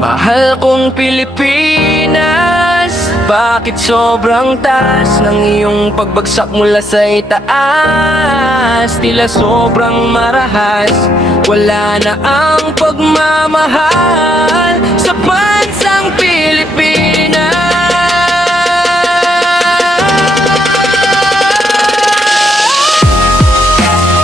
Mahal kong Pilipinas, bakit sobrang taas ng iyong pagbagsak mula sa itaas? Tila sobrang marahas, wala na ang pagmamahal sa bansang Pilipinas.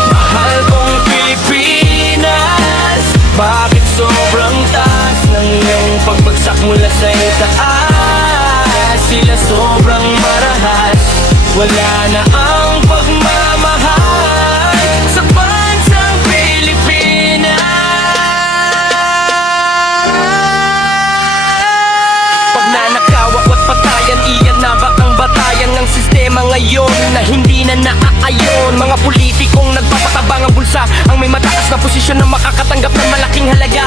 Mahal kong Pilipinas, bakit sobrang taas ng iyong pagbagsak mula sa itaas? Tila sobrang marahas, wala na ang pagmamahal sa bansang Pilipinas. Pagnanakaw at patayan, iyan na ba ang batayan ng sistema ngayon na hindi na naaayon? Mga politikong nagpapatabang ang bulsa, ang may mataas na posisyon na makakatanggap ng malaking halaga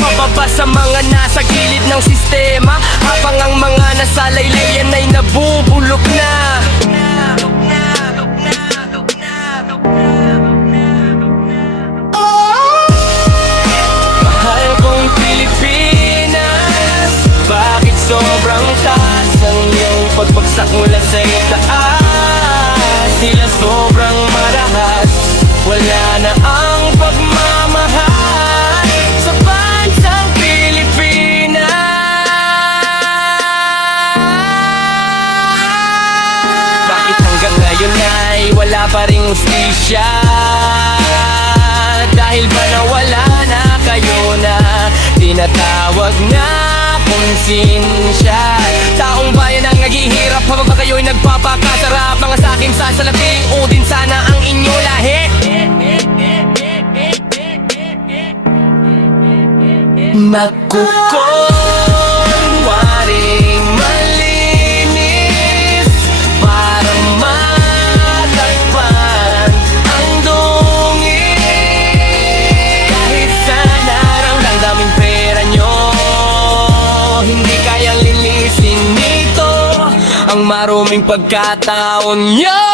pababa sa mga nasa gilid ng sistema, habang ang mga nasa laylayan ay nabubulok na. Mahal kong Pilipinas, bakit sobrang taas ang iyong pagbagsak mula sa itaas? Tila sobrang marahas, wala na ang pagmamahal sa bansang Pilipinas. Bakit hanggang ngayon ay wala pa ring hustisya? Dahil ba nawala na kayo na tinatawag na konsensya? Taong bayan ang naghihirap habang ba kayo'y nagpapakasarap. Mga saking sasalating udin sana ang inyo lahi. Magkukunwaring malinis para matakpan ang dungis. Kahit sa daming pera nyo, hindi kayang linisin nito ang maruming pagkataon nyo.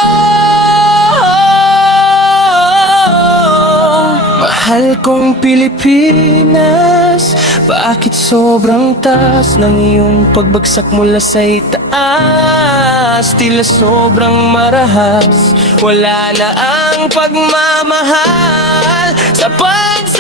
Mahal kong Pilipinas, bakit sobrang taas ng iyong pagbagsak mula sa itaas? Tila sobrang marahas, wala na ang pagmamahal sa bansa